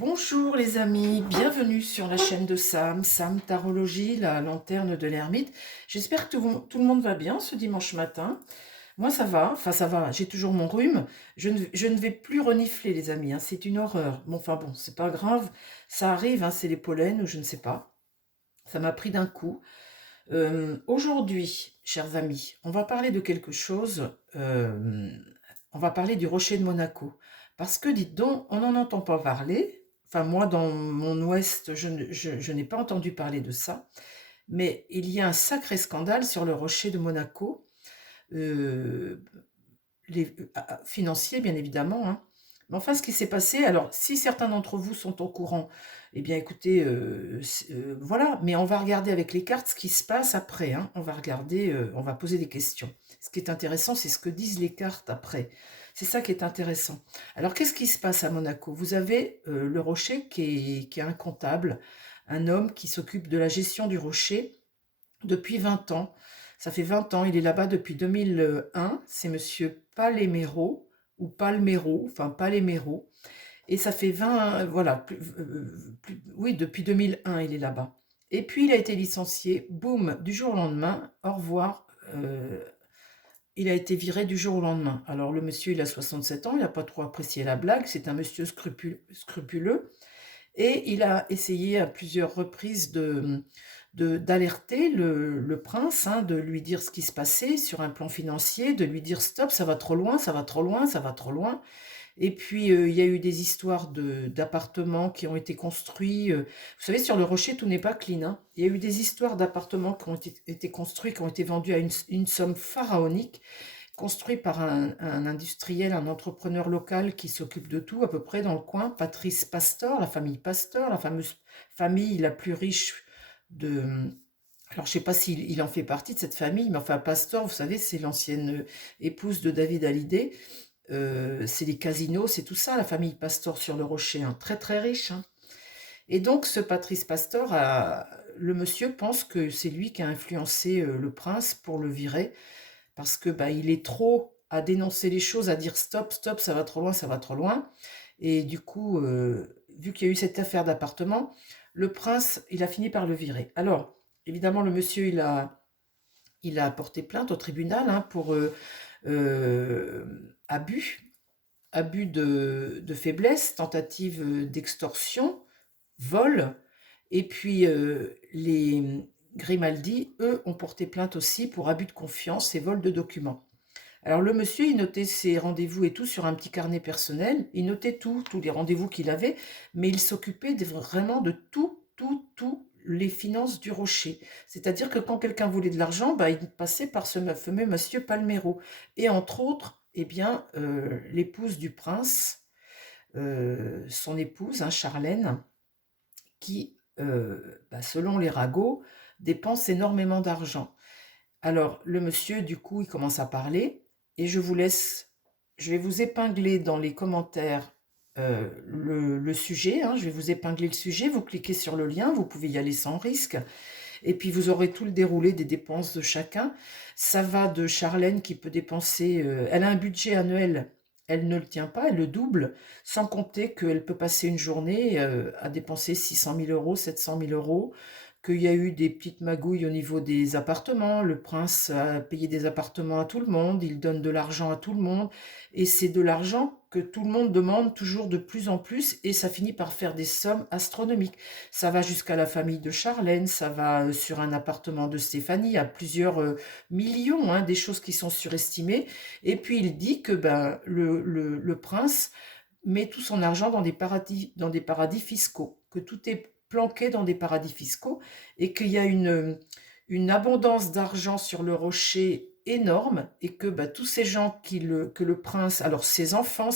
Bonjour les amis, bienvenue sur la chaîne de Sam, Sam Tarologie, la lanterne de l'ermite. J'espère que tout le monde va bien ce dimanche matin. Moi ça va, enfin ça va, j'ai toujours mon rhume. Je ne vais plus renifler les amis, hein, c'est une horreur. Bon, enfin bon, c'est pas grave, ça arrive, hein, c'est les pollens ou je ne sais pas. Ça m'a pris d'un coup. Aujourd'hui, chers amis, on va parler de quelque chose, on va parler du rocher de Monaco. Parce que, dites donc, on n'en entend pas parler. Enfin, moi, dans mon ouest, je n'ai pas entendu parler de ça. Mais il y a un sacré scandale sur le rocher de Monaco, euh, financier, bien évidemment, hein. Mais enfin, ce qui s'est passé, alors, si certains d'entre vous sont au courant, eh bien, écoutez, voilà, mais on va regarder avec les cartes ce qui se passe après, hein. On va regarder, on va poser des questions. Ce qui est intéressant, c'est ce que disent les cartes après. C'est ça qui est intéressant. Alors, qu'est-ce qui se passe à Monaco? Vous avez le rocher qui est un comptable, un homme qui s'occupe de la gestion du rocher depuis 20 ans. Ça fait 20 ans, il est là-bas depuis 2001. C'est monsieur Palemero, ou Palmero, enfin Palemero. Et ça fait 20, voilà, oui, depuis 2001, il est là-bas. Et puis, il a été licencié, boum, du jour au lendemain, au revoir. Il a été viré du jour au lendemain. Alors, le monsieur, il a 67 ans, il n'a pas trop apprécié la blague, c'est un monsieur scrupuleux. Et il a essayé à plusieurs reprises d'alerter le prince, hein, de lui dire ce qui se passait sur un plan financier, de lui dire stop, ça va trop loin, ça va trop loin, ça va trop loin. Et puis il y a eu des histoires d'appartements qui ont été construits. Vous savez, sur le rocher, tout n'est pas clean, hein. Il y a eu des histoires d'appartements qui ont été construits, qui ont été vendus à une somme pharaonique, construit par un industriel, un entrepreneur local qui s'occupe de tout à peu près dans le coin, Patrice Pastor, la famille Pastor, la fameuse famille la plus riche de... Alors je ne sais pas s'il en fait partie de cette famille, mais enfin Pastor, vous savez, c'est l'ancienne épouse de David Hallyday. C'est les casinos, c'est tout ça, la famille Pastor sur le Rocher, hein, très très riche, hein. Et donc ce Patrice Pastor, le monsieur pense que c'est lui qui a influencé le prince pour le virer parce que bah, il est trop à dénoncer les choses, à dire stop, stop, ça va trop loin, ça va trop loin. Et du coup, vu qu'il y a eu cette affaire d'appartement, le prince, il a fini par le virer. Alors, évidemment, le monsieur, il a porté plainte au tribunal, hein, pour abus, abus de faiblesse, tentative d'extorsion, vol. Et puis, les Grimaldi, eux, ont porté plainte aussi pour abus de confiance et vol de documents. Alors le monsieur, il notait ses rendez-vous et tout sur un petit carnet personnel. Il notait tout, tous les rendez-vous qu'il avait, mais il s'occupait vraiment de tout les finances du rocher. C'est-à-dire que quand quelqu'un voulait de l'argent, bah, il passait par ce fameux monsieur Palmero. Et entre autres, eh bien, l'épouse du prince, son épouse, hein, Charlène, qui, bah, selon les ragots, dépense énormément d'argent. Alors, le monsieur, du coup, il commence à parler et je vais vous épingler dans les commentaires le sujet, hein, je vais vous épingler le sujet, vous cliquez sur le lien, vous pouvez y aller sans risque, et puis vous aurez tout le déroulé des dépenses de chacun. Ça va de Charlène qui peut dépenser, elle a un budget annuel, elle ne le tient pas, elle le double, sans compter qu'elle peut passer une journée à dépenser 600 000 euros, 700 000 euros, qu'il y a eu des petites magouilles au niveau des appartements. Le prince a payé des appartements à tout le monde, il donne de l'argent à tout le monde, et c'est de l'argent que tout le monde demande toujours de plus en plus, et ça finit par faire des sommes astronomiques. Ça va jusqu'à la famille de Charlène, ça va sur un appartement de Stéphanie à plusieurs millions, hein, des choses qui sont surestimées. Et puis il dit que ben, le prince met tout son argent dans des paradis fiscaux, que tout est planqué dans des paradis fiscaux et qu'il y a une abondance d'argent sur le rocher énorme et que bah, tous ces gens que le prince, alors ses enfants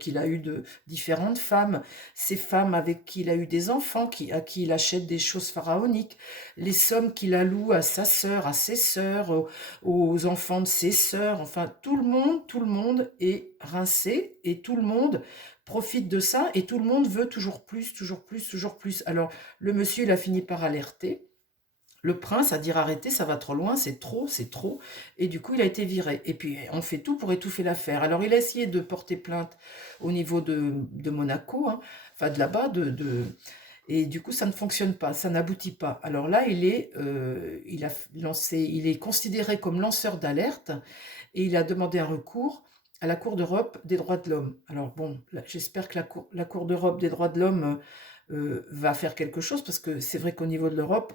qu'il a eu de différentes femmes, ces femmes avec qui il a eu des enfants, à qui il achète des choses pharaoniques, les sommes qu'il alloue à sa sœur, à ses sœurs, aux enfants de ses sœurs, enfin tout le monde est rincé et tout le monde profite de ça et tout le monde veut toujours plus, toujours plus, toujours plus. Alors le monsieur, il a fini par alerter le prince a dit arrêtez, ça va trop loin, c'est trop, et du coup il a été viré. Et puis on fait tout pour étouffer l'affaire. Alors il a essayé de porter plainte au niveau de Monaco, hein, enfin de là-bas, et du coup ça ne fonctionne pas, ça n'aboutit pas. Alors là il est considéré comme lanceur d'alerte, et il a demandé un recours à la Cour d'Europe des droits de l'homme. Alors bon, j'espère que la Cour d'Europe des droits de l'homme va faire quelque chose, parce que c'est vrai qu'au niveau de l'Europe,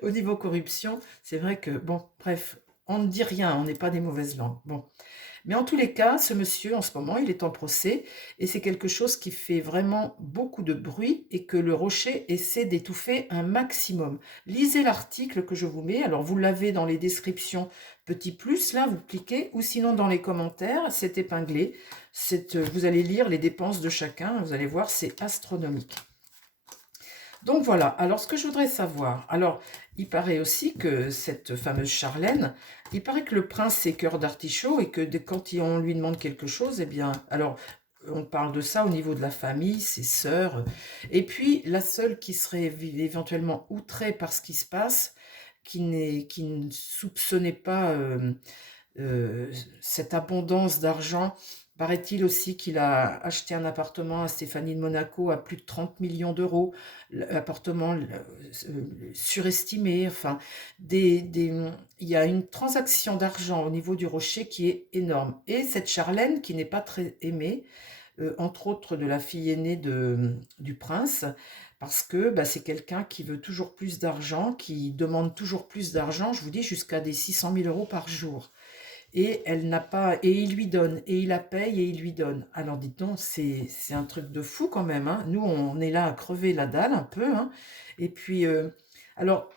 au niveau corruption, c'est vrai que, bon, bref, on ne dit rien, on n'est pas des mauvaises langues. Bon. Mais en tous les cas, ce monsieur, en ce moment, il est en procès, et c'est quelque chose qui fait vraiment beaucoup de bruit, et que le Rocher essaie d'étouffer un maximum. Lisez l'article que je vous mets, alors vous l'avez dans les descriptions, petit plus, là, vous cliquez, ou sinon dans les commentaires, c'est épinglé. Vous allez lire les dépenses de chacun, vous allez voir, c'est astronomique. Donc voilà, alors ce que je voudrais savoir, alors il paraît aussi que cette fameuse Charlène, il paraît que le prince c'est cœur d'artichaut, et que quand on lui demande quelque chose, eh bien, alors on parle de ça au niveau de la famille, ses sœurs, et puis la seule qui serait éventuellement outrée par ce qui se passe, qui ne soupçonnait pas cette abondance d'argent. Paraît-il aussi qu'il a acheté un appartement à Stéphanie de Monaco à plus de 30 millions d'euros, l'appartement surestimé, enfin, il y a une transaction d'argent au niveau du Rocher qui est énorme. Et cette Charlène, qui n'est pas très aimée, entre autres de la fille aînée du prince, parce que bah, c'est quelqu'un qui veut toujours plus d'argent, qui demande toujours plus d'argent, je vous dis jusqu'à des 600 000 euros par jour. Et elle n'a pas, et il lui donne, et il la paye, et il lui donne. Alors dites donc, c'est un truc de fou quand même, hein. Nous, on est là à crever la dalle un peu, hein. Et puis, alors,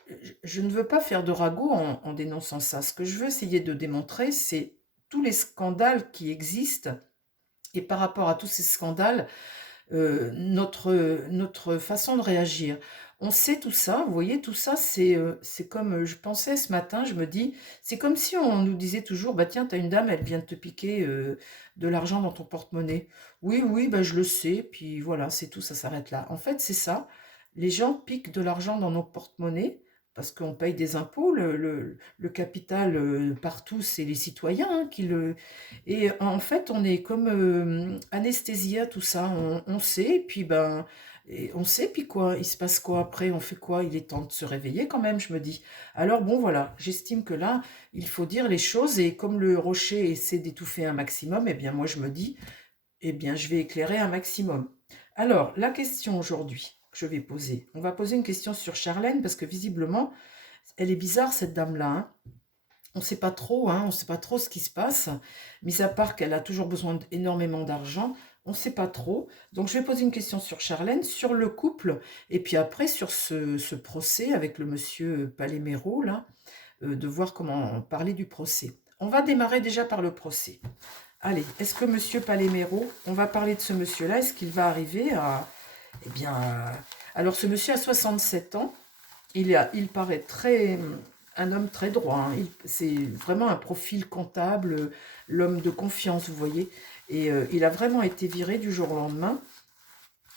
je ne veux pas faire de ragot en dénonçant ça. Ce que je veux essayer de démontrer, c'est tous les scandales qui existent. Et par rapport à tous ces scandales, notre façon de réagir. On sait tout ça, vous voyez, tout ça, c'est comme, je pensais ce matin, je me dis, c'est comme si on nous disait toujours, bah tiens, t'as une dame, elle vient de te piquer de l'argent dans ton porte-monnaie. Oui, oui, bah je le sais, puis voilà, c'est tout, ça s'arrête là. En fait, c'est ça, les gens piquent de l'argent dans nos porte-monnaies, parce qu'on paye des impôts, le capital partout, c'est les citoyens hein, qui le... Et en fait, on est comme anesthésié à tout ça. On sait, puis ben, et on sait, puis quoi, il se passe quoi après, on fait quoi? Il est temps de se réveiller quand même, je me dis. Alors bon, voilà, j'estime que là, il faut dire les choses, et comme le rocher essaie d'étouffer un maximum, eh bien moi je me dis, eh bien je vais éclairer un maximum. Alors, la question aujourd'hui que je vais poser, on va poser une question sur Charlène, parce que visiblement, elle est bizarre cette dame-là, hein. On ne sait pas trop, hein, on ne sait pas trop ce qui se passe, mis à part qu'elle a toujours besoin d'énormément d'argent, on ne sait pas trop. Donc je vais poser une question sur Charlène, sur le couple, et puis après sur ce procès avec le monsieur Paléméro, là, de voir comment parler du procès. On va démarrer déjà par le procès. Allez, est-ce que monsieur Paléméro, on va parler de ce monsieur-là, est-ce qu'il va arriver à... Eh bien, alors ce monsieur a 67 ans, il paraît un homme très droit, hein. C'est vraiment un profil comptable, l'homme de confiance, vous voyez. Et il a vraiment été viré du jour au lendemain,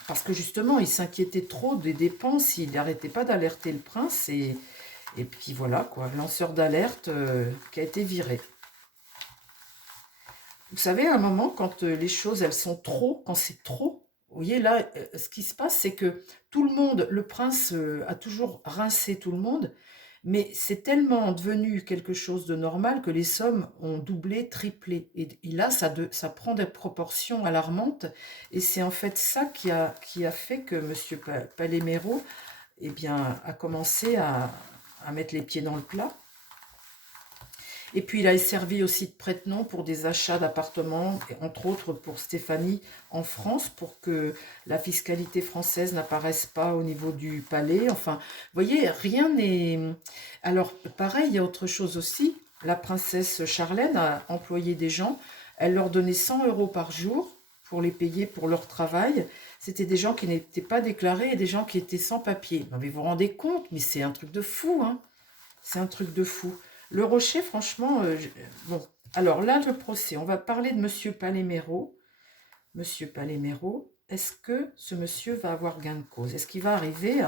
parce que justement, il s'inquiétait trop des dépenses, il n'arrêtait pas d'alerter le prince, et puis voilà, quoi, lanceur d'alerte qui a été viré. Vous savez, à un moment, quand les choses, elles sont trop, quand c'est trop, vous voyez, là, ce qui se passe, c'est que tout le monde, le prince a toujours rincé tout le monde, mais c'est tellement devenu quelque chose de normal que les sommes ont doublé, triplé. Et là, ça prend des proportions alarmantes, et c'est en fait ça qui a fait que M. Paléméro, eh bien, a commencé à mettre les pieds dans le plat. Et puis, il a servi aussi de prête-nom pour des achats d'appartements, entre autres pour Stéphanie en France, pour que la fiscalité française n'apparaisse pas au niveau du palais. Enfin, vous voyez, rien n'est... Alors, pareil, il y a autre chose aussi. La princesse Charlène a employé des gens. Elle leur donnait 100 euros par jour pour les payer pour leur travail. C'était des gens qui n'étaient pas déclarés et des gens qui étaient sans papier. Non, mais vous vous rendez compte, mais c'est un truc de fou, hein. C'est un truc de fou. Le Rocher, franchement, bon. Alors là, le procès, on va parler de Monsieur Paléméro. Monsieur Paléméro, est-ce que ce monsieur va avoir gain de cause? Est-ce qu'il va arriver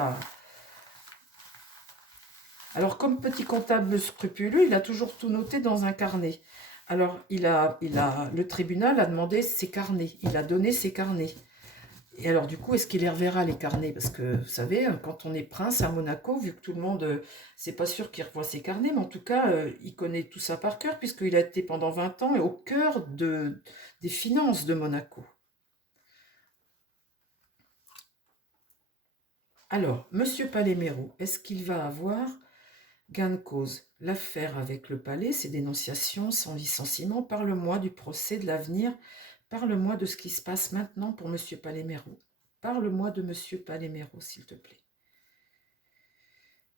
Alors, comme petit comptable scrupuleux, il a toujours tout noté dans un carnet. Alors, le tribunal a demandé ses carnets. Il a donné ses carnets. Et alors, du coup, est-ce qu'il les reverra, les carnets? Parce que, vous savez, quand on est prince à Monaco, vu que tout le monde, c'est pas sûr qu'il revoit ses carnets, mais en tout cas, il connaît tout ça par cœur, puisqu'il a été pendant 20 ans au cœur des finances de Monaco. Alors, Monsieur Palémero, est-ce qu'il va avoir gain de cause? L'affaire avec le palais, ses dénonciations, son licenciement, parle-moi du procès de l'avenir, parle-moi de ce qui se passe maintenant pour Monsieur Palémero. Parle-moi de Monsieur Palémero, s'il te plaît.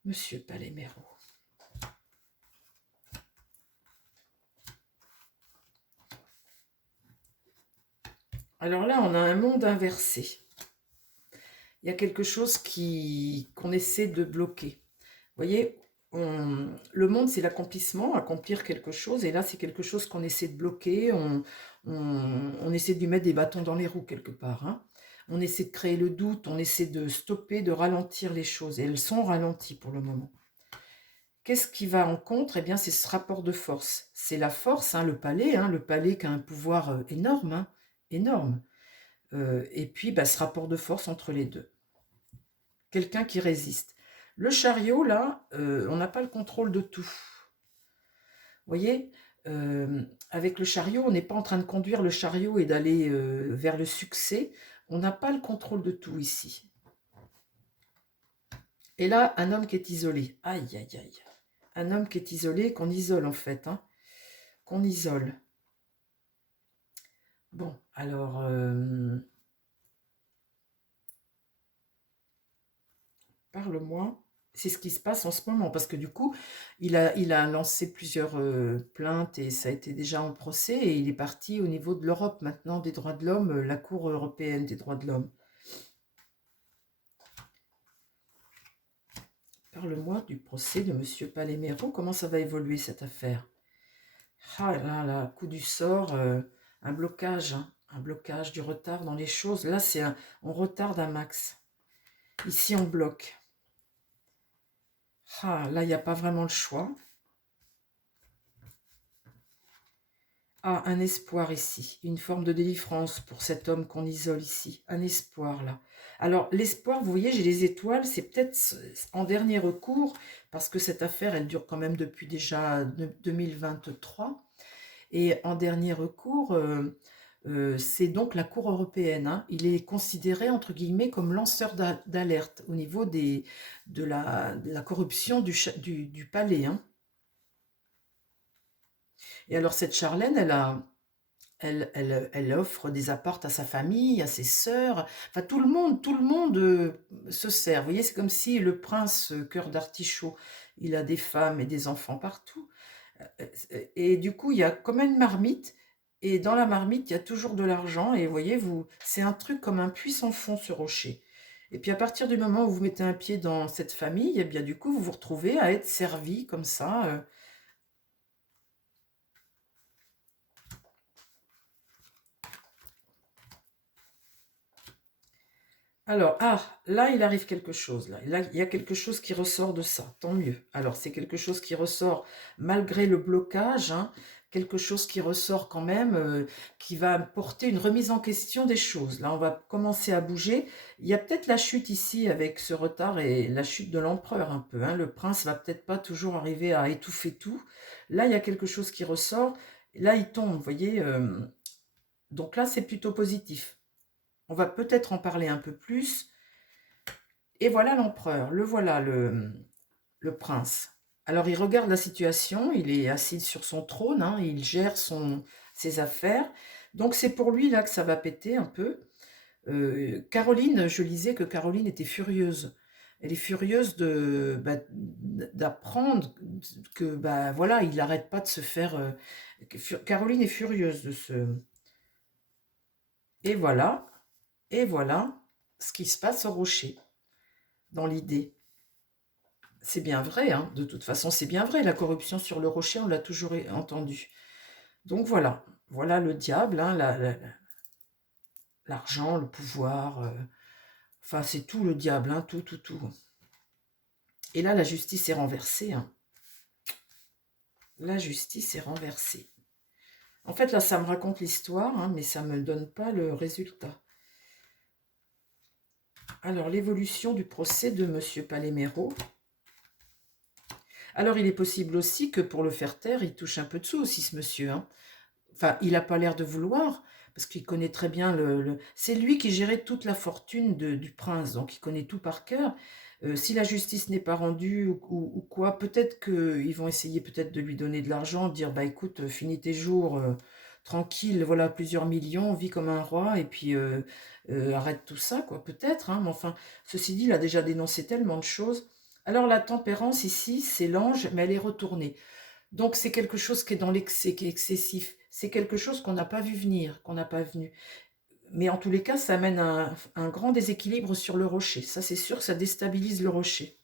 Monsieur Palémero. Alors là, on a un monde inversé. Il y a quelque chose qu'on essaie de bloquer. Vous voyez, le monde, c'est l'accomplissement, accomplir quelque chose, et là, c'est quelque chose qu'on essaie de bloquer, on essaie de lui mettre des bâtons dans les roues quelque part, hein. On essaie de créer le doute, on essaie de stopper, de ralentir les choses, et elles sont ralenties pour le moment. Qu'est-ce qui va en contre? Eh bien, c'est ce rapport de force. C'est la force, hein, le palais qui a un pouvoir énorme, hein, énorme. Et puis, bah, ce rapport de force entre les deux. Quelqu'un qui résiste. Le chariot, là, on n'a pas le contrôle de tout. Vous voyez, avec le chariot, on n'est pas en train de conduire le chariot et d'aller vers le succès. On n'a pas le contrôle de tout ici. Et là, un homme qui est isolé. Aïe, aïe, aïe. Un homme qui est isolé, qu'on isole en fait, hein, qu'on isole. Bon, alors, parle-moi. C'est ce qui se passe en ce moment, parce que du coup, il a lancé plusieurs plaintes et ça a été déjà en procès et il est parti au niveau de l'Europe maintenant des droits de l'homme, la Cour européenne des droits de l'homme. Parle-moi du procès de Monsieur Palémero. Comment ça va évoluer cette affaire? Ah là là, coup du sort, un blocage, hein, un blocage, du retard dans les choses. Là, on retarde un max. Ici, on bloque. Ah, là, il n'y a pas vraiment le choix. Ah, un espoir ici, une forme de délivrance pour cet homme qu'on isole ici. Un espoir là. Alors, l'espoir, vous voyez, j'ai les étoiles, c'est peut-être en dernier recours, parce que cette affaire, elle dure quand même depuis déjà 2023. Et en dernier recours, c'est donc la Cour européenne, hein. Il est considéré, entre guillemets, comme lanceur d'alerte au niveau de la corruption du palais, hein. Et alors, cette Charlène, elle offre des apports à sa famille, à ses sœurs, enfin tout le monde se sert. Vous voyez, c'est comme si le prince cœur d'artichaut, il a des femmes et des enfants partout. Et du coup, il y a comme une marmite, et dans la marmite, il y a toujours de l'argent, et vous voyez, c'est un truc comme un puits sans fond, ce rocher. Et puis à partir du moment où vous mettez un pied dans cette famille, et bien du coup, vous vous retrouvez à être servi comme ça. Alors, ah, là, il arrive quelque chose. Là, il y a quelque chose qui ressort de ça. Tant mieux. Alors, c'est quelque chose qui ressort malgré le blocage, hein, quelque chose qui ressort quand même, qui va porter une remise en question des choses. Là, on va commencer à bouger. Il y a peut-être la chute ici avec ce retard et la chute de l'empereur un peu, hein. Le prince va peut-être pas toujours arriver à étouffer tout. Là, il y a quelque chose qui ressort. Là, il tombe, vous voyez. Donc là, c'est plutôt positif. On va peut-être en parler un peu plus. Et voilà l'empereur, le voilà le prince. Alors il regarde la situation, il est assis sur son trône, hein, il gère ses affaires. Donc c'est pour lui là que ça va péter un peu. Caroline, je lisais que Caroline était furieuse. Elle est furieuse d'apprendre que bah voilà, il n'arrête pas de se faire. Caroline est furieuse de ce. Et voilà, et voilà ce qui se passe au rocher, dans l'idée. C'est bien vrai, hein, de toute façon, c'est bien vrai. La corruption sur le rocher, on l'a toujours entendu. Donc voilà, voilà le diable, hein, l'argent, le pouvoir. Enfin, c'est tout le diable, hein, tout, tout, tout. Et là, la justice est renversée, hein. La justice est renversée. En fait, là, ça me raconte l'histoire, hein, mais ça ne me donne pas le résultat. Alors, l'évolution du procès de M. Palémero. Alors, il est possible aussi que pour le faire taire, il touche un peu de sous aussi, ce monsieur, hein. Enfin, il n'a pas l'air de vouloir, parce qu'il connaît très bien C'est lui qui gérait toute la fortune du prince, donc il connaît tout par cœur. Si la justice n'est pas rendue ou quoi, peut-être qu'ils vont essayer peut-être de lui donner de l'argent, dire, bah écoute, finis tes jours tranquille, voilà plusieurs millions, vis comme un roi, et puis arrête tout ça, quoi, peut-être, hein, mais enfin, ceci dit, il a déjà dénoncé tellement de choses. Alors la tempérance ici, c'est l'ange, mais elle est retournée. Donc c'est quelque chose qui est dans l'excès, qui est excessif. C'est quelque chose qu'on n'a pas vu venir, qu'on n'a pas vu. Mais en tous les cas, ça amène un grand déséquilibre sur le rocher. Ça, c'est sûr, ça déstabilise le rocher.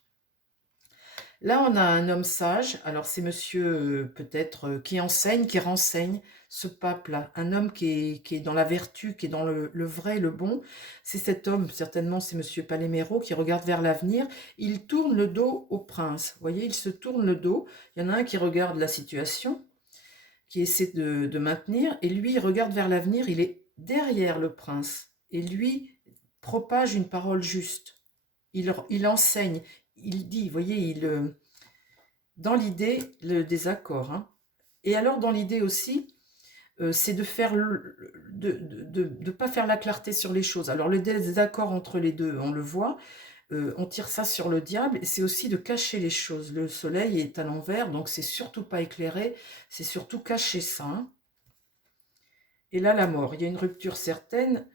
Là, on a un homme sage. Alors, c'est monsieur, peut-être, qui enseigne, qui renseigne ce pape-là. Un homme qui est dans la vertu, qui est dans le vrai, le bon. C'est cet homme, certainement, c'est monsieur Palémero, qui regarde vers l'avenir. Il tourne le dos au prince. Vous voyez, il se tourne le dos. Il y en a un qui regarde la situation, qui essaie de maintenir, et lui, il regarde vers l'avenir. Il est derrière le prince. Et lui propage une parole juste. Il enseigne. Il dit, vous voyez, dans l'idée, le désaccord, hein. Et alors, dans l'idée aussi, c'est de faire de pas faire la clarté sur les choses. Alors, le désaccord entre les deux, on le voit, on tire ça sur le diable, et c'est aussi de cacher les choses. Le soleil est à l'envers, donc c'est surtout pas éclairé, c'est surtout cacher ça, hein. Et là, la mort. Il y a une rupture certaine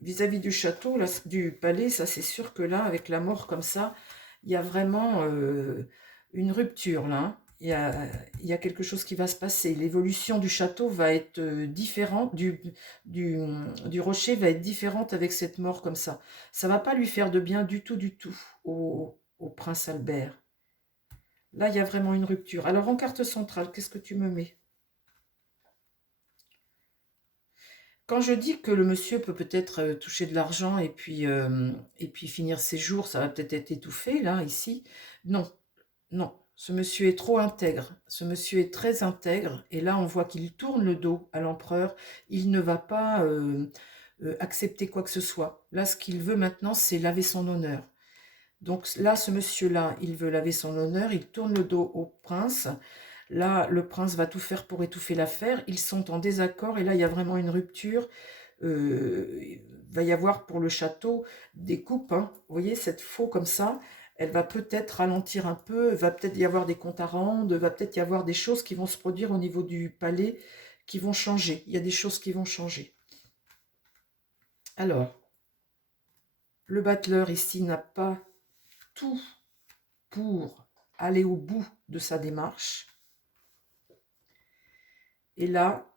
vis-à-vis du château, là, du palais, ça c'est sûr que là, avec la mort comme ça, il y a vraiment une rupture là, hein. Il y a quelque chose qui va se passer. L'évolution du château va être différente, du rocher va être différente avec cette mort comme ça. Ça va pas lui faire de bien du tout, au prince Albert. Là, il y a vraiment une rupture. Alors, en carte centrale, qu'est-ce que tu me mets? Quand je dis que le monsieur peut peut-être toucher de l'argent et puis finir ses jours, ça va peut-être être étouffé, là, ici. Non, non, ce monsieur est trop intègre. Ce monsieur est très intègre. Et là, on voit qu'il tourne le dos à l'empereur. Il ne va pas accepter quoi que ce soit. Là, ce qu'il veut maintenant, c'est laver son honneur. Donc là, ce monsieur-là, il veut laver son honneur. Il tourne le dos au prince. Là, le prince va tout faire pour étouffer l'affaire. Ils sont en désaccord et là, il y a vraiment une rupture. Il va y avoir pour le château des coupes, hein. Vous voyez, cette faux comme ça, elle va peut-être ralentir un peu, va peut-être y avoir des comptes à rendre, va peut-être y avoir des choses qui vont se produire au niveau du palais qui vont changer. Il y a des choses qui vont changer. Alors, le battleur ici n'a pas tout pour aller au bout de sa démarche. Et là,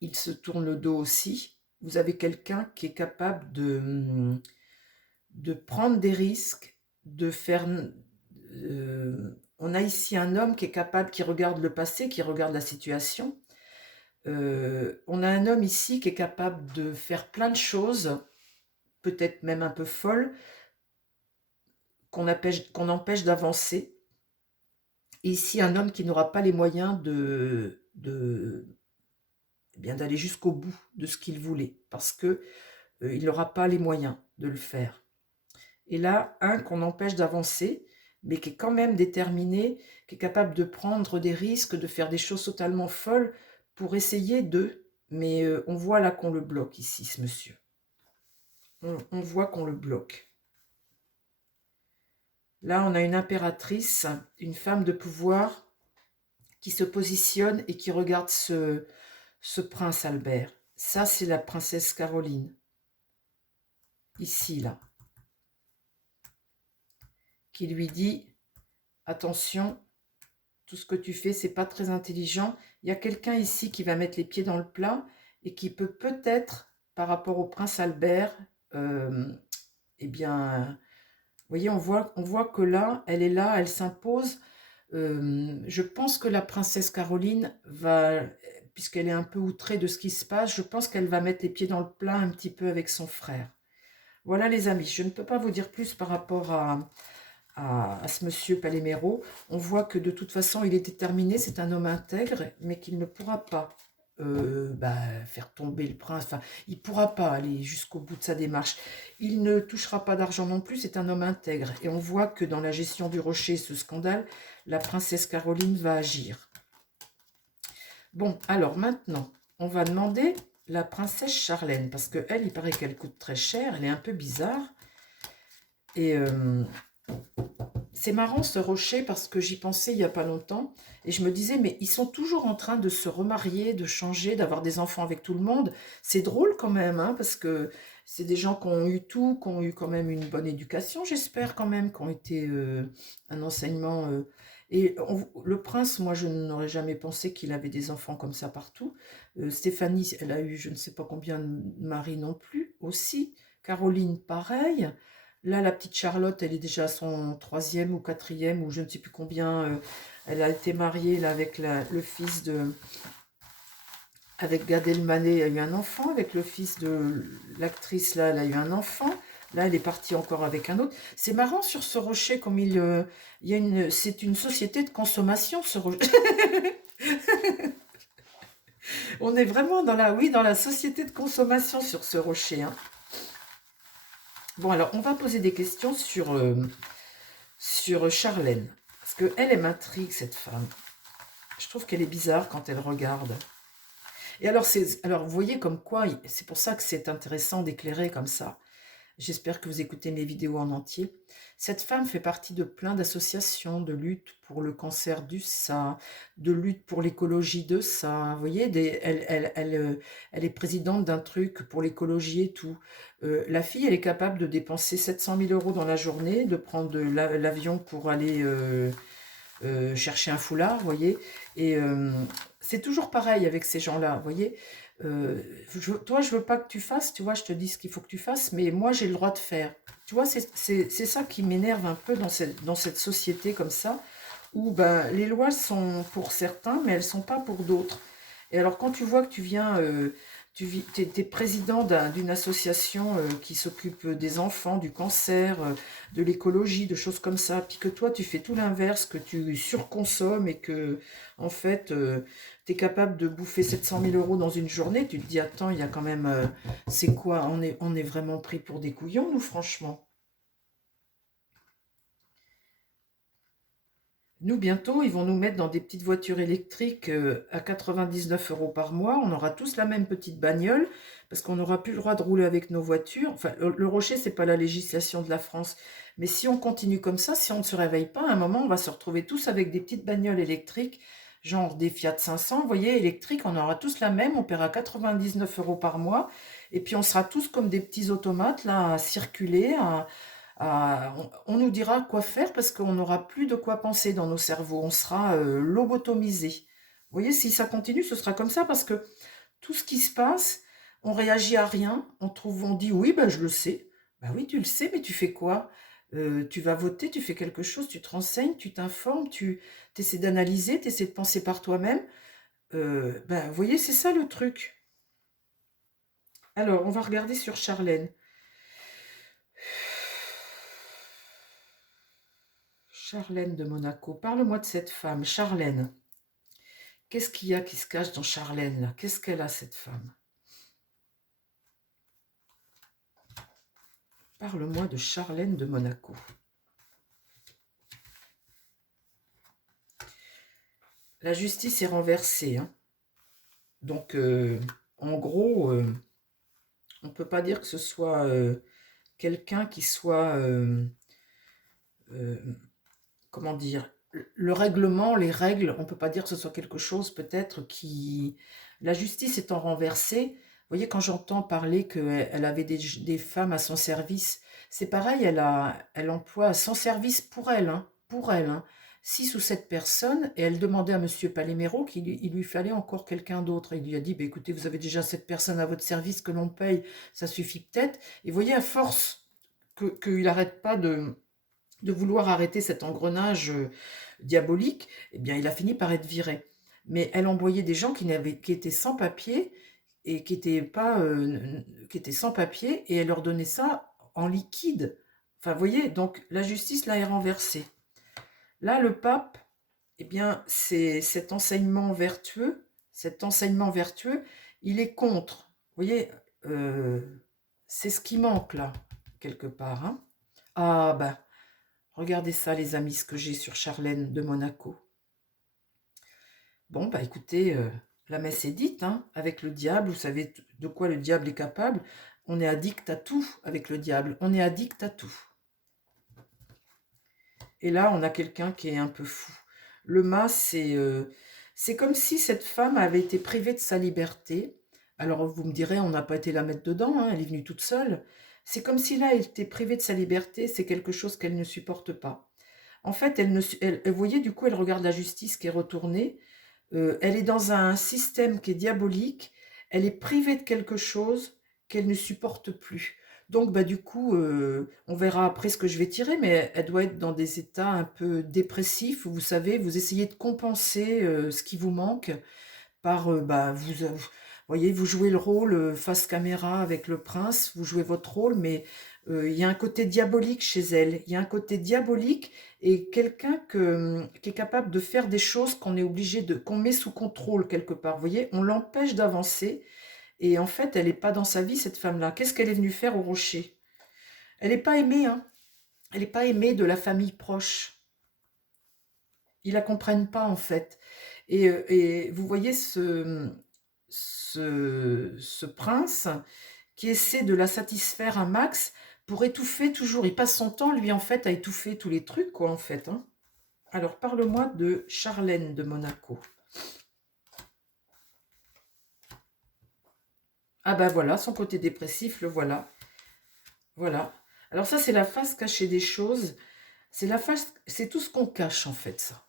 il se tourne le dos aussi. Vous avez quelqu'un qui est capable de prendre des risques, de faire... on a ici un homme qui est capable, qui regarde le passé, qui regarde la situation. On a un homme ici qui est capable de faire plein de choses, peut-être même un peu folles, qu'on empêche d'avancer. Et ici, un homme qui n'aura pas les moyens eh bien, d'aller jusqu'au bout de ce qu'il voulait, parce que il n'aura pas les moyens de le faire. Et là, un qu'on empêche d'avancer, mais qui est quand même déterminé, qui est capable de prendre des risques, de faire des choses totalement folles pour essayer de... Mais on voit là qu'on le bloque ici, ce monsieur. On voit qu'on le bloque. Là, on a une impératrice, une femme de pouvoir qui se positionne et qui regarde ce prince Albert. Ça, c'est la princesse Caroline. Ici, là. Qui lui dit, attention, tout ce que tu fais, c'est pas très intelligent. Il y a quelqu'un ici qui va mettre les pieds dans le plat et qui peut peut-être, par rapport au prince Albert, eh bien, vous voyez, on voit que là, elle s'impose. Je pense que la princesse Caroline va, puisqu'elle est un peu outrée de ce qui se passe, je pense qu'elle va mettre les pieds dans le plat un petit peu avec son frère. Voilà les amis, je ne peux pas vous dire plus par rapport à ce monsieur Palémero. On voit que de toute façon, il est déterminé, c'est un homme intègre, mais qu'il ne pourra pas faire tomber le prince. Enfin, il ne pourra pas aller jusqu'au bout de sa démarche. Il ne touchera pas d'argent non plus, c'est un homme intègre. Et on voit que dans la gestion du rocher, ce scandale, la princesse Caroline va agir. Bon, alors maintenant, on va demander la princesse Charlène, parce qu'elle, il paraît qu'elle coûte très cher, elle est un peu bizarre. Et c'est marrant ce rocher parce que j'y pensais il n'y a pas longtemps et je me disais mais ils sont toujours en train de se remarier, de changer, d'avoir des enfants avec tout le monde. C'est drôle quand même hein, parce que c'est des gens qui ont eu tout, qui ont eu quand même une bonne éducation, j'espère quand même, qui ont été un enseignement. Le prince, moi je n'aurais jamais pensé qu'il avait des enfants comme ça partout. Stéphanie, elle a eu je ne sais pas combien de maris non plus aussi. Caroline, pareil. Là, la petite Charlotte, elle est déjà à son troisième ou quatrième, ou je ne sais plus combien. Elle a été mariée là, avec le fils de... Avec Gad Elmaleh, elle a eu un enfant. Avec le fils de l'actrice, là, elle a eu un enfant. Là, elle est partie encore avec un autre. C'est marrant sur ce rocher, comme il y a une... C'est une société de consommation, ce rocher. On est vraiment dans dans la société de consommation sur ce rocher. Hein. Bon, alors, on va poser des questions sur Charlène. Parce qu'elle, elle m'intrigue, cette femme. Je trouve qu'elle est bizarre quand elle regarde. Et alors, vous voyez comme quoi, c'est pour ça que c'est intéressant d'éclairer comme ça. J'espère que vous écoutez mes vidéos en entier. Cette femme fait partie de plein d'associations de lutte pour le cancer du sein, de lutte pour l'écologie de ça. Vous voyez, elle est présidente d'un truc pour l'écologie et tout. La fille, elle est capable de dépenser 700 000 euros dans la journée, de prendre l'avion pour aller chercher un foulard, vous voyez. Et c'est toujours pareil avec ces gens-là, vous voyez. Toi, je veux pas que tu fasses, tu vois, je te dis ce qu'il faut que tu fasses, mais moi, j'ai le droit de faire. Tu vois, c'est ça qui m'énerve un peu dans cette société comme ça, où ben, les lois sont pour certains, mais elles sont pas pour d'autres. Et alors, quand tu vois que tu viens, t'es président d'une association qui s'occupe des enfants, du cancer, de l'écologie, de choses comme ça, puis que toi, tu fais tout l'inverse, que tu surconsommes et que, en fait, tu es capable de bouffer 700 000 euros dans une journée, tu te dis, attends, il y a quand même, c'est quoi, on est vraiment pris pour des couillons, nous, franchement. Nous, bientôt, ils vont nous mettre dans des petites voitures électriques à 99 euros par mois. On aura tous la même petite bagnole parce qu'on n'aura plus le droit de rouler avec nos voitures. Enfin, le rocher, c'est pas la législation de la France. Mais si on continue comme ça, si on ne se réveille pas, à un moment, on va se retrouver tous avec des petites bagnoles électriques, genre des Fiat 500, vous voyez, électriques. On aura tous la même. On paiera 99 euros par mois. Et puis, on sera tous comme des petits automates, là, à circuler, on nous dira quoi faire parce qu'on n'aura plus de quoi penser dans nos cerveaux. On sera lobotomisé. Vous voyez, si ça continue, ce sera comme ça parce que tout ce qui se passe, on réagit à rien. On dit oui, ben je le sais. Ben oui, tu le sais, mais tu fais quoi? Tu vas voter, tu fais quelque chose, tu te renseignes, tu t'informes, tu essaies d'analyser, tu essaies de penser par toi-même. Ben, vous voyez, c'est ça le truc. Alors, on va regarder sur Charlène. Charlène de Monaco. Parle-moi de cette femme, Charlène. Qu'est-ce qu'il y a qui se cache dans Charlène, là? Qu'est-ce qu'elle a, cette femme? Parle-moi de Charlène de Monaco. La justice est renversée. Hein. Donc, en gros, on ne peut pas dire que ce soit quelqu'un qui soit... comment dire, le règlement, les règles, on ne peut pas dire que ce soit quelque chose peut-être qui... La justice étant renversée, vous voyez, quand j'entends parler qu'elle avait des femmes à son service, c'est pareil, elle emploie à son service pour elle, hein, 6 ou 7 personnes, et elle demandait à Monsieur Palémero qu'il lui fallait encore quelqu'un d'autre. Il lui a dit, bah, écoutez, vous avez déjà 7 personnes à votre service que l'on paye, ça suffit peut-être. Et vous voyez, à force qu'il n'arrête pas de vouloir arrêter cet engrenage diabolique, eh bien, il a fini par être viré. Mais elle envoyait des gens qui étaient sans papier et qui étaient sans papier, et elle leur donnait ça en liquide. Enfin, vous voyez, donc la justice, là, est renversée. Là, le pape, eh bien, c'est cet enseignement vertueux, il est contre. Vous voyez, c'est ce qui manque, là, quelque part. Hein. Ah, ben, regardez ça, les amis, ce que j'ai sur Charlène de Monaco. Bon, bah écoutez, la messe est dite, hein, avec le diable, vous savez de quoi le diable est capable. On est addict à tout avec le diable, on est addict à tout. Et là, on a quelqu'un qui est un peu fou. Le mât, c'est comme si cette femme avait été privée de sa liberté. Alors, vous me direz, on n'a pas été la mettre dedans, hein, elle est venue toute seule. C'est comme si là, elle était privée de sa liberté, c'est quelque chose qu'elle ne supporte pas. En fait, vous voyez, du coup, elle regarde la justice qui est retournée. Elle est dans un système qui est diabolique. Elle est privée de quelque chose qu'elle ne supporte plus. Donc, bah, du coup, on verra après ce que je vais tirer, mais elle doit être dans des états un peu dépressifs, où vous savez, vous essayez de compenser ce qui vous manque par, bah, voyez, vous jouez le rôle face caméra avec le prince, vous jouez votre rôle, mais il y a un côté diabolique chez elle. Il y a un côté diabolique et quelqu'un qui est capable de faire des choses qu'on est obligé qu'on met sous contrôle quelque part. Vous voyez, on l'empêche d'avancer et en fait, elle n'est pas dans sa vie, cette femme-là. Qu'est-ce qu'elle est venue faire au rocher? Elle n'est pas aimée, hein. Elle n'est pas aimée de la famille proche. Ils la comprennent pas, en fait. Et vous voyez ce prince qui essaie de la satisfaire un max pour étouffer toujours. Il passe son temps, lui, en fait, à étouffer tous les trucs, quoi, en fait. Hein. Alors, parle-moi de Charlène de Monaco. Ah ben voilà, son côté dépressif, le voilà. Voilà. Alors ça, c'est la face cachée des choses. C'est la face, c'est tout ce qu'on cache, en fait, ça.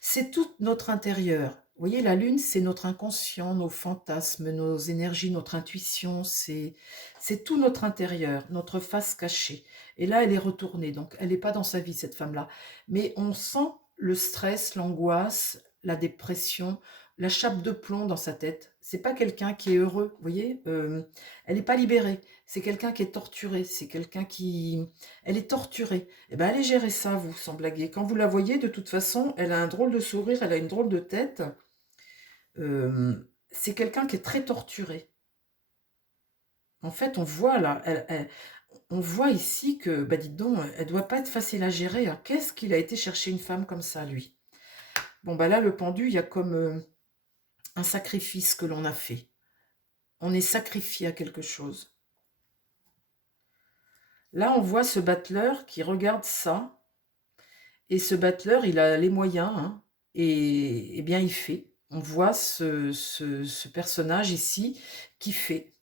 C'est tout notre intérieur. Vous voyez, la lune, c'est notre inconscient, nos fantasmes, nos énergies, notre intuition, c'est tout notre intérieur, notre face cachée. Et là, elle est retournée, donc elle n'est pas dans sa vie, cette femme-là. Mais on sent le stress, l'angoisse, la dépression, la chape de plomb dans sa tête. C'est pas quelqu'un qui est heureux, vous voyez. Elle n'est pas libérée. C'est quelqu'un qui est torturé. C'est quelqu'un qui... Elle est torturée. Eh ben, allez gérer ça, vous, sans blaguer. Quand vous la voyez, de toute façon, elle a un drôle de sourire, elle a une drôle de tête. C'est quelqu'un qui est très torturé. En fait, on voit là, on voit ici que, bah dites donc, elle doit pas être facile à gérer. Hein. Qu'est-ce qu'il a été chercher une femme comme ça, lui? Bon, bah là, le pendu, il y a comme un sacrifice que l'on a fait. On est sacrifié à quelque chose. Là, on voit ce battleur qui regarde ça. Et ce battleur, il a les moyens, hein, et bien il fait. On voit ce personnage ici qui fait,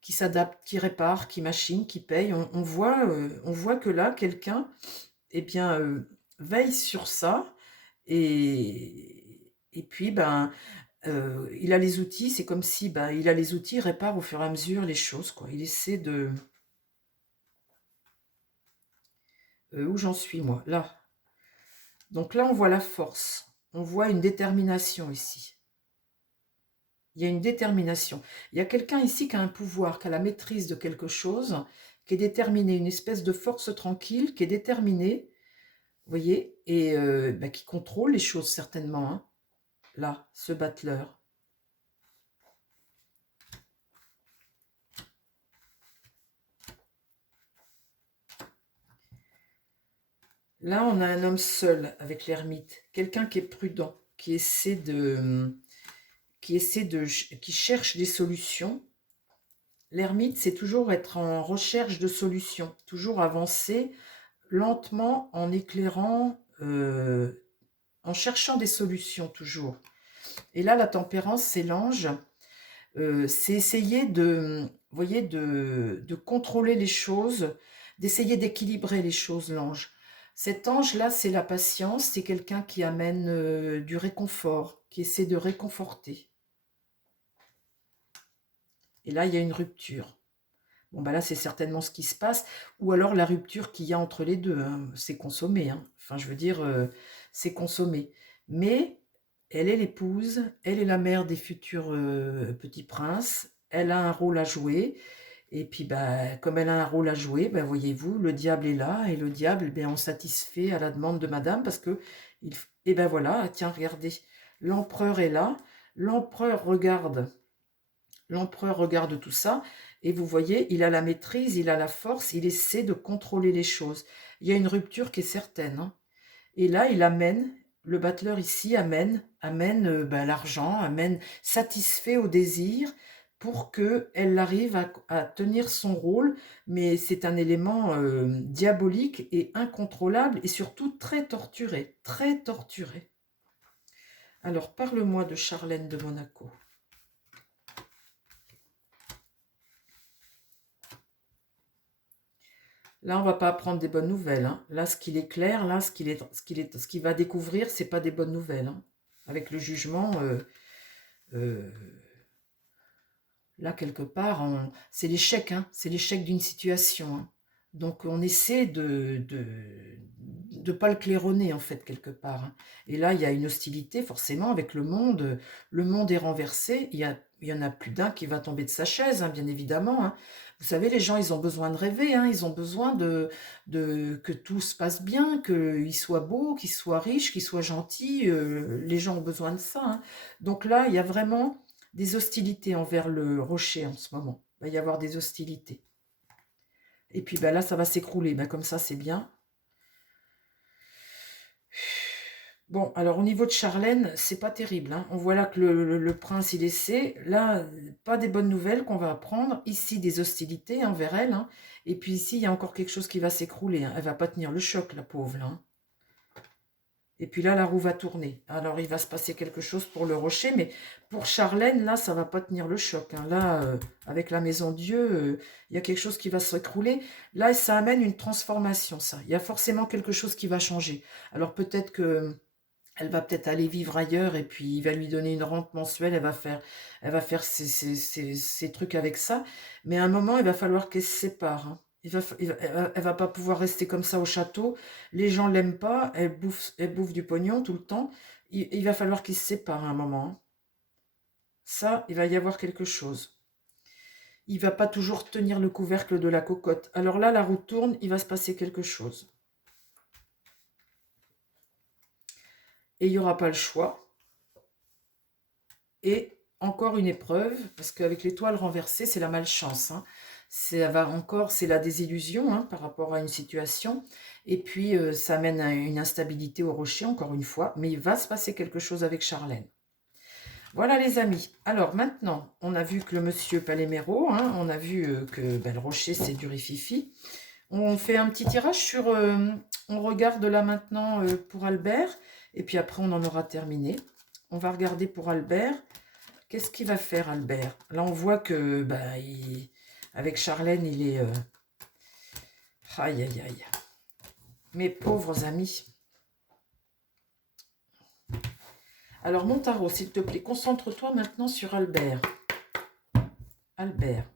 qui s'adapte, qui répare, qui machine, qui paye. On voit que là, quelqu'un eh bien, veille sur ça et puis ben, il a les outils. C'est comme si ben, il a les outils, il répare au fur et à mesure les choses, quoi. Il essaie de... où j'en suis, moi? Là. Donc là, on voit la force. On voit une détermination ici. Il y a une détermination. Il y a quelqu'un ici qui a un pouvoir, qui a la maîtrise de quelque chose, qui est déterminé, une espèce de force tranquille, qui est déterminée, vous voyez, et ben, qui contrôle les choses certainement. Hein. Là, ce battleur. Là, on a un homme seul avec l'ermite, quelqu'un qui est prudent, qui cherche des solutions. L'ermite, c'est toujours être en recherche de solutions, toujours avancer lentement en éclairant, en cherchant des solutions toujours. Et là, la tempérance, c'est l'ange. C'est essayer de, vous voyez, de contrôler les choses, d'essayer d'équilibrer les choses, l'ange. Cet ange-là, c'est la patience, c'est quelqu'un qui amène du réconfort, qui essaie de réconforter. Et là, il y a une rupture. Bon, bah là, c'est certainement ce qui se passe. Ou alors la rupture qu'il y a entre les deux. Hein. C'est consommé. Hein. Enfin, je veux dire, c'est consommé. Mais elle est l'épouse, elle est la mère des futurs petits princes. Elle a un rôle à jouer. Et puis, bah, comme elle a un rôle à jouer, bah, voyez-vous, le diable est là, et le diable, ben, on satisfait à la demande de madame, parce que, et ben voilà, tiens, regardez, l'empereur est là, l'empereur regarde tout ça, et vous voyez, il a la maîtrise, il a la force, il essaie de contrôler les choses. Il y a une rupture qui est certaine, hein. Et là, il amène, le battleur ici amène ben, l'argent, amène, satisfait au désir pour qu'elle arrive à tenir son rôle, mais c'est un élément diabolique et incontrôlable et surtout très torturé, très torturé. Alors, parle-moi de Charlène de Monaco. Là, on va pas apprendre des bonnes nouvelles, hein. Là, ce qu'il est clair, là, ce qu'il va découvrir, c'est pas des bonnes nouvelles, hein. Avec le jugement, euh, là, quelque part, c'est l'échec, hein. C'est l'échec d'une situation, hein. Donc, on essaie de pas le claironner, en fait, quelque part, hein. Et là, il y a une hostilité, forcément, avec le monde. Le monde est renversé. Il y en a plus d'un qui va tomber de sa chaise, hein, bien évidemment, hein. Vous savez, les gens, ils ont besoin de rêver, hein. Ils ont besoin que tout se passe bien, qu'ils soient beaux, qu'ils soient riches, qu'ils soient gentils. Les gens ont besoin de ça, hein. Donc là, il y a vraiment des hostilités envers le rocher en ce moment. Il va y avoir des hostilités. Et puis ben là, ça va s'écrouler. Ben, comme ça, c'est bien. Bon, alors au niveau de Charlène, c'est pas terrible, hein. On voit là que le prince, il essaie. Là, pas des bonnes nouvelles qu'on va apprendre. Ici, des hostilités envers elle, hein. Et puis ici, il y a encore quelque chose qui va s'écrouler, hein. Elle va pas tenir le choc, la pauvre, là, hein. Et puis là, la roue va tourner. Alors, il va se passer quelque chose pour le rocher, mais pour Charlène, là, ça va pas tenir le choc, hein. Là, avec la maison Dieu, il y a quelque chose qui va s'écrouler. Là, ça amène une transformation, ça. Il y a forcément quelque chose qui va changer. Alors, peut-être que elle va peut-être aller vivre ailleurs et puis il va lui donner une rente mensuelle. Elle va faire ses trucs avec ça. Mais à un moment, il va falloir qu'elle se sépare, hein. Elle va pas pouvoir rester comme ça au château. Les gens l'aiment pas. Elle bouffe du pognon tout le temps. Il va falloir qu'ils se séparent à un moment, hein. Ça, il va y avoir quelque chose. Il va pas toujours tenir le couvercle de la cocotte. Alors là, la roue tourne, il va se passer quelque chose. Et il n'y aura pas le choix. Et encore une épreuve, parce qu'avec l'étoile renversée, c'est la malchance, hein. C'est la désillusion, hein, par rapport à une situation. Et puis, ça amène à une instabilité au rocher, encore une fois. Mais il va se passer quelque chose avec Charlène. Voilà les amis. Alors maintenant, on a vu que le monsieur Paléméro, hein, on a vu que ben, le rocher c'est du rififi. On fait un petit tirage sur... on regarde là maintenant pour Albert. Et puis après, on en aura terminé. On va regarder pour Albert. Qu'est-ce qu'il va faire, Albert? Là, on voit que bah, avec Charlène, il est... Aïe, aïe, aïe. Mes pauvres amis. Alors, mon tarot, s'il te plaît, concentre-toi maintenant sur Albert. Albert.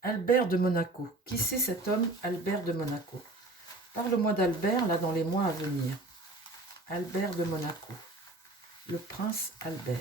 Albert de Monaco. Qui c'est cet homme, Albert de Monaco? Parle-moi d'Albert, là, dans les mois à venir. Albert de Monaco. Le prince Albert.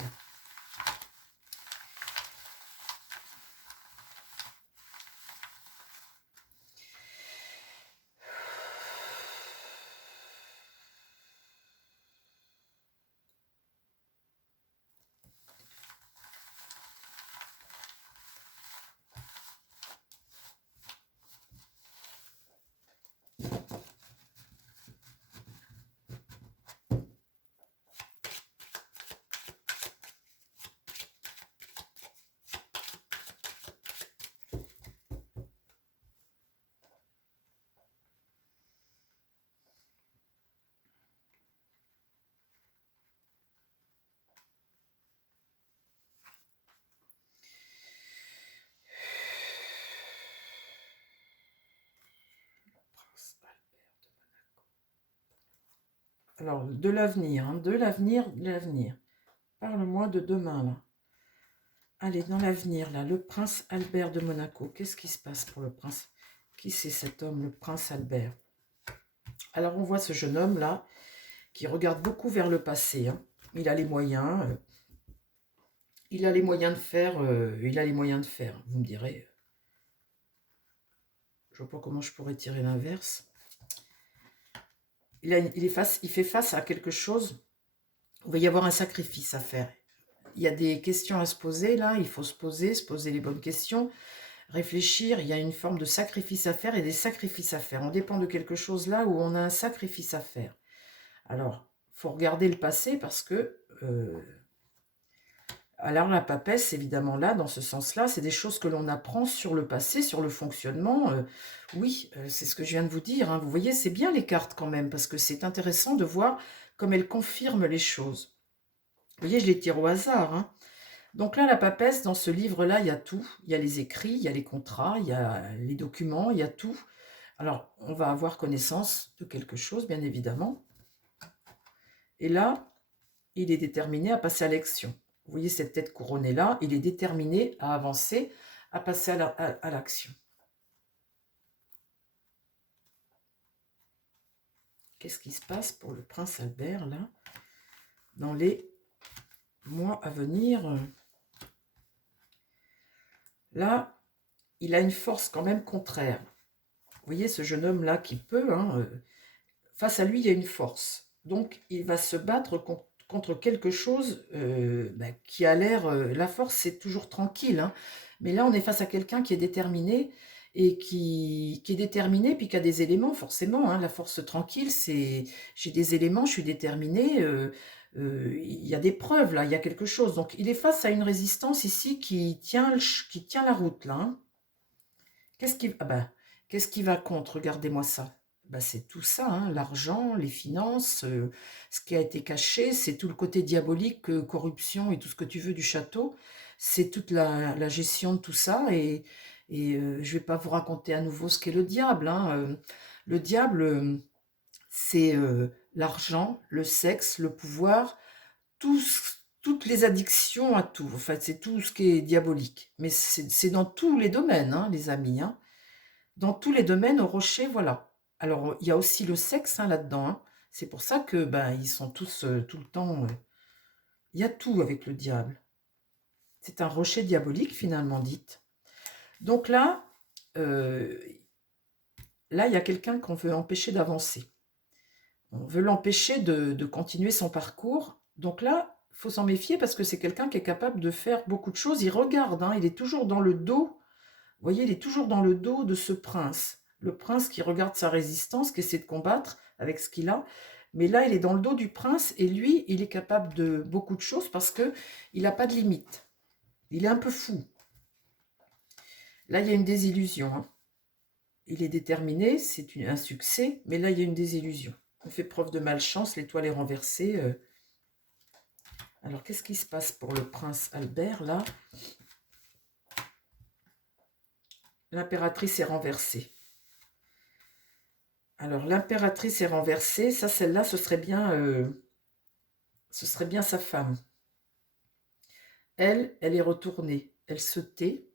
Alors, de l'avenir, hein, de l'avenir, de l'avenir. Parle-moi de demain, là. Allez, dans l'avenir, là, le prince Albert de Monaco. Qu'est-ce qui se passe pour le prince? Qui c'est cet homme, le prince Albert? Alors, on voit ce jeune homme-là, qui regarde beaucoup vers le passé, hein. Il a les moyens. Il a les moyens de faire, vous me direz. Je vois pas comment je pourrais tirer l'inverse. Il fait face à quelque chose. Il va y avoir un sacrifice à faire. Il y a des questions à se poser là. Il faut se poser les bonnes questions, réfléchir. Il y a une forme de sacrifice à faire et des sacrifices à faire. On dépend de quelque chose là où on a un sacrifice à faire. Alors, il faut regarder le passé parce que... alors la papesse, évidemment là, dans ce sens-là, c'est des choses que l'on apprend sur le passé, sur le fonctionnement. Oui, c'est ce que je viens de vous dire, hein. Vous voyez, c'est bien les cartes quand même, parce que c'est intéressant de voir comme elles confirment les choses. Vous voyez, je les tire au hasard, hein. Donc là, la papesse, dans ce livre-là, il y a tout. Il y a les écrits, il y a les contrats, il y a les documents, il y a tout. Alors, on va avoir connaissance de quelque chose, bien évidemment. Et là, il est déterminé à passer à l'action. Vous voyez cette tête couronnée là, il est déterminé à avancer, à passer à l'action. Qu'est-ce qui se passe pour le prince Albert là, dans les mois à venir? Là, il a une force quand même contraire. Vous voyez ce jeune homme là qui peut, hein, face à lui il y a une force. Donc il va se battre contre quelque chose qui a l'air... la force c'est toujours tranquille, hein, mais là on est face à quelqu'un qui est déterminé et qui est déterminé puis qui a des éléments forcément, hein. La force tranquille c'est j'ai des éléments, je suis déterminé, il y a des preuves là, il y a quelque chose. Donc il est face à une résistance ici qui tient la route là, hein. Qu'est-ce qui va contre? Regardez-moi ça. C'est tout ça, hein, l'argent, les finances, ce qui a été caché, c'est tout le côté diabolique, corruption et tout ce que tu veux du château. C'est toute la gestion de tout ça. Je ne vais pas vous raconter à nouveau ce qu'est le diable, hein. Le diable, c'est l'argent, le sexe, le pouvoir, toutes les addictions à tout. En fait, c'est tout ce qui est diabolique. Mais c'est dans tous les domaines, hein, les amis, hein. Dans tous les domaines, au rocher, voilà. Alors, il y a aussi le sexe, hein, là-dedans, hein. C'est pour ça que ils sont tous tout le temps... il y a tout avec le diable. C'est un rocher diabolique, finalement, dites. Donc euh, là, il y a quelqu'un qu'on veut empêcher d'avancer. On veut l'empêcher de continuer son parcours. Donc là, il faut s'en méfier parce que c'est quelqu'un qui est capable de faire beaucoup de choses. Il regarde, hein, il est toujours dans le dos. Vous voyez, il est toujours dans le dos de ce prince. Le prince qui regarde sa résistance, qui essaie de combattre avec ce qu'il a. Mais là, il est dans le dos du prince et lui, il est capable de beaucoup de choses parce qu'il n'a pas de limite. Il est un peu fou. Là, il y a une désillusion, hein. Il est déterminé, c'est un succès, mais là, il y a une désillusion. On fait preuve de malchance, l'étoile est renversée. Alors, qu'est-ce qui se passe pour le prince Albert, là? L'impératrice est renversée. Alors, l'impératrice est renversée. Ça, celle-là, ce serait bien sa femme. Elle est retournée. Elle se tait.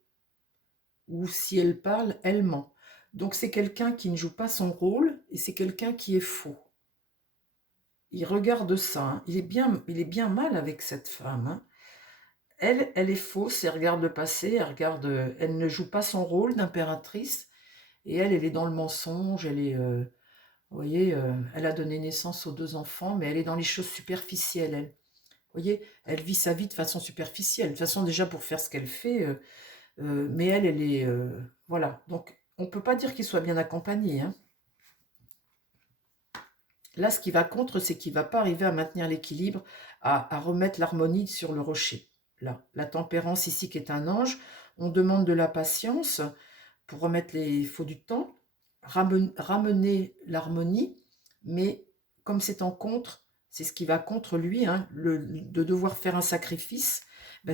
Ou si elle parle, elle ment. Donc, c'est quelqu'un qui ne joue pas son rôle et c'est quelqu'un qui est faux. Il regarde ça, hein. Il est bien mal avec cette femme, hein. Elle est fausse, elle regarde le passé, elle ne joue pas son rôle d'impératrice et elle est dans le mensonge, vous voyez, elle a donné naissance aux 2 enfants, mais elle est dans les choses superficielles, elle. Vous voyez, elle vit sa vie de façon superficielle, de toute façon déjà pour faire ce qu'elle fait, mais elle est... voilà, donc on ne peut pas dire qu'il soit bien accompagné, hein. Là, ce qui va contre, c'est qu'il ne va pas arriver à maintenir l'équilibre, à remettre l'harmonie sur le rocher. Là, la tempérance ici qui est un ange, on demande de la patience pour remettre il faut du temps, ramener l'harmonie, mais comme c'est en contre, c'est ce qui va contre lui, hein, de devoir faire un sacrifice,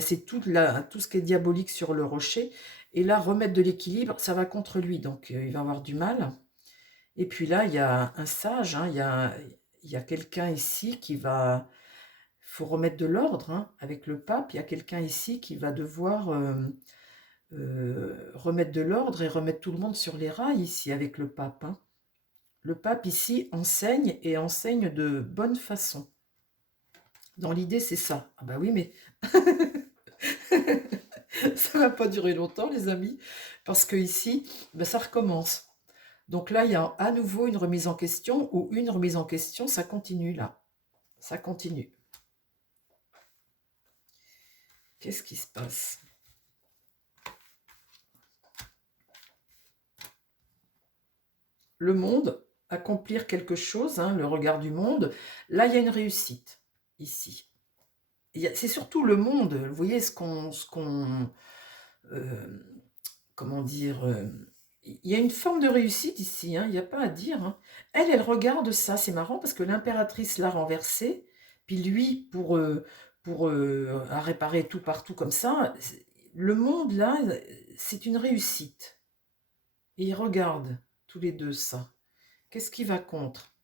c'est tout ce qui est diabolique sur le rocher, et là, remettre de l'équilibre, ça va contre lui, donc il va avoir du mal. Et puis là, il y a un sage, hein, il y a quelqu'un ici qui va... Il faut remettre de l'ordre, hein, avec le pape. Il y a quelqu'un ici qui va devoir remettre de l'ordre et remettre tout le monde sur les rails ici avec le pape, hein. Le pape ici enseigne et enseigne de bonne façon. Dans l'idée, c'est ça. Ah bah oui, mais ça va pas durer longtemps, les amis, parce que ici, ça recommence. Donc là, il y a à nouveau une remise en question, ou une remise en question, ça continue là. Ça continue. Qu'est-ce qui se passe? Le monde, accomplir quelque chose, hein, le regard du monde. Là, il y a une réussite, ici. C'est surtout le monde, vous voyez, comment dire, il y a une forme de réussite ici, hein, il n'y a pas à dire. Hein. Elle regarde ça, c'est marrant parce que l'impératrice l'a renversé, puis lui, pour à réparer tout partout comme ça, le monde là, c'est une réussite. Et ils regardent tous les deux ça. Qu'est-ce qui va contre?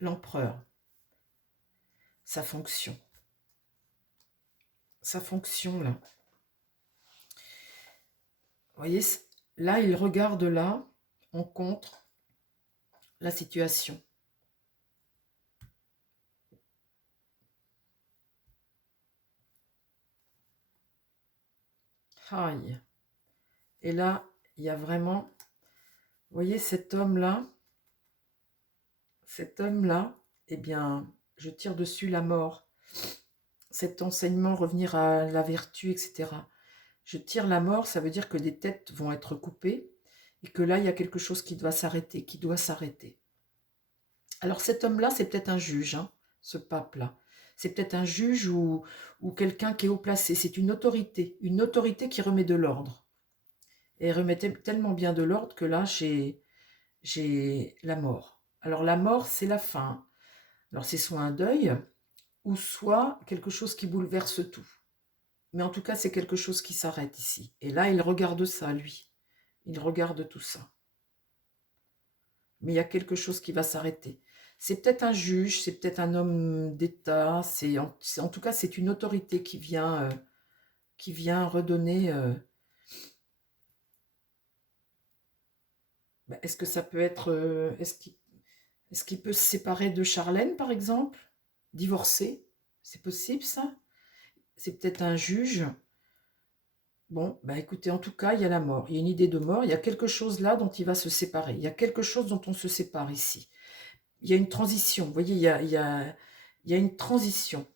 L'empereur. Sa fonction. Sa fonction là. Vous voyez, là, il regarde là, on contre la situation. Aïe. Et là, il y a vraiment, vous voyez, cet homme-là, eh bien, je tire dessus la mort. Cet enseignement, revenir à la vertu, etc. Je tire la mort, ça veut dire que des têtes vont être coupées et que là, il y a quelque chose qui doit s'arrêter, qui doit s'arrêter. Alors cet homme-là, c'est peut-être un juge, hein, ce pape-là. C'est peut-être un juge ou quelqu'un qui est haut placé. C'est une autorité qui remet de l'ordre. Et elle remet tellement bien de l'ordre que là, j'ai la mort. Alors la mort, c'est la fin. Alors c'est soit un deuil, ou soit quelque chose qui bouleverse tout. Mais en tout cas, c'est quelque chose qui s'arrête ici. Et là, il regarde ça, lui. Il regarde tout ça. Mais il y a quelque chose qui va s'arrêter. C'est peut-être un juge, c'est peut-être un homme d'État, en tout cas, c'est une autorité qui vient redonner... est-ce que ça peut être... est-ce qu'il peut se séparer de Charlène, par exemple? Divorcer? C'est possible, ça? C'est peut-être un juge. Bon, écoutez, en tout cas, il y a la mort. Il y a une idée de mort. Il y a quelque chose là dont il va se séparer. Il y a quelque chose dont on se sépare ici. Il y a une transition. Vous voyez, il y a une transition.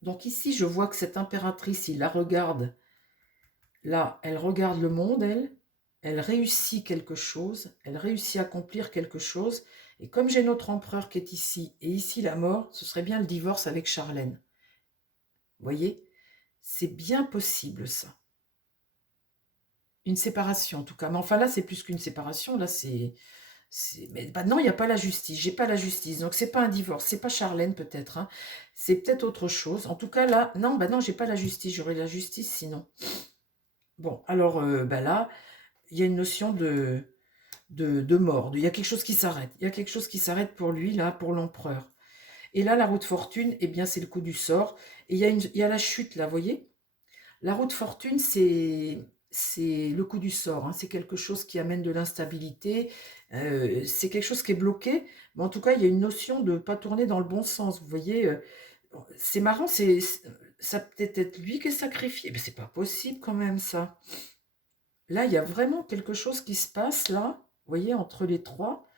Donc ici, je vois que cette impératrice, il la regarde. Là, elle regarde le monde, elle réussit quelque chose, elle réussit à accomplir quelque chose. Et comme j'ai notre empereur qui est ici, et ici la mort, ce serait bien le divorce avec Charlène. Vous voyez? C'est bien possible, ça. Une séparation, en tout cas. Mais enfin, là, c'est plus qu'une séparation. Là, mais non, il n'y a pas la justice. J'ai pas la justice. Donc, c'est pas un divorce. C'est pas Charlène, peut-être. Hein. C'est peut-être autre chose. En tout cas, là, non, non, j'ai pas la justice. J'aurais la justice sinon. Bon, alors, là, il y a une notion de mort. Il y a quelque chose qui s'arrête. Il y a quelque chose qui s'arrête pour lui, là, pour l'empereur. Et là, la roue de fortune, eh bien, c'est le coup du sort. Et il y a la chute, là, vous voyez? La roue de fortune, c'est le coup du sort. Hein. C'est quelque chose qui amène de l'instabilité. C'est quelque chose qui est bloqué. Mais en tout cas, il y a une notion de ne pas tourner dans le bon sens. Vous voyez, c'est marrant. Ça peut-être être lui qui est sacrifié. Mais c'est pas possible quand même, ça. Là, il y a vraiment quelque chose qui se passe, là. Vous voyez, entre les trois.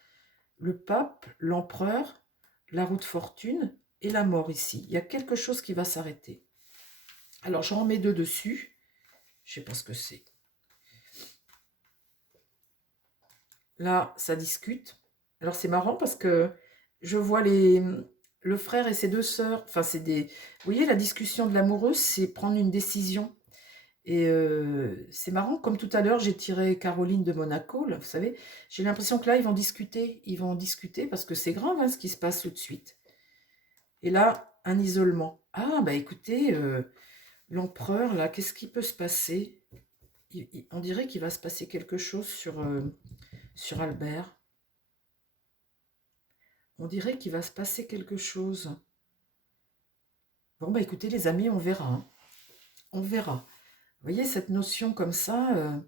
Le pape, l'empereur, la roue de fortune et la mort ici. Il y a quelque chose qui va s'arrêter. Alors, j'en mets deux dessus. Je sais pas ce que c'est. Là, ça discute. Alors, c'est marrant parce que je vois le frère et ses deux sœurs. Enfin, vous voyez, la discussion de l'amoureuse, c'est prendre une décision. Et c'est marrant, comme tout à l'heure, j'ai tiré Caroline de Monaco, là, vous savez. J'ai l'impression que là, ils vont discuter. Ils vont discuter parce que c'est grave hein, ce qui se passe tout de suite. Et là, un isolement. Ah, écoutez, l'empereur, là, qu'est-ce qui peut se passer? On dirait qu'il va se passer quelque chose sur Albert. On dirait qu'il va se passer quelque chose. Bon, écoutez, les amis, on verra. Hein. On verra. Vous voyez cette notion comme ça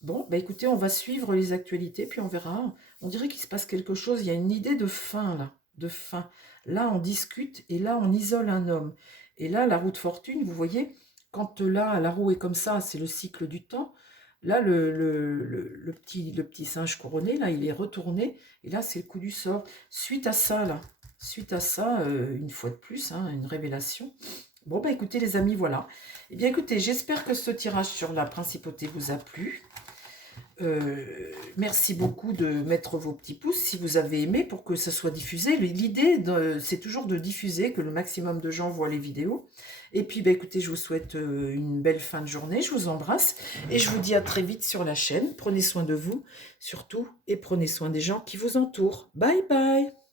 Bon, écoutez, on va suivre les actualités, puis on verra. On dirait qu'il se passe quelque chose. Il y a une idée de fin, là. De fin. Là, on discute, et là, on isole un homme. Et là, la roue de fortune, vous voyez, quand là, la roue est comme ça, c'est le cycle du temps. Là, le petit singe couronné, là, il est retourné. Et là, c'est le coup du sort. Suite à ça, là, une fois de plus, hein, une révélation. Bon, bah écoutez, les amis, voilà. Eh bien, écoutez, j'espère que ce tirage sur la principauté vous a plu. Merci beaucoup de mettre vos petits pouces si vous avez aimé pour que ça soit diffusé. L'idée, c'est toujours de diffuser, que le maximum de gens voient les vidéos. Et puis, bah, écoutez, je vous souhaite une belle fin de journée. Je vous embrasse et je vous dis à très vite sur la chaîne. Prenez soin de vous, surtout, et prenez soin des gens qui vous entourent. Bye bye!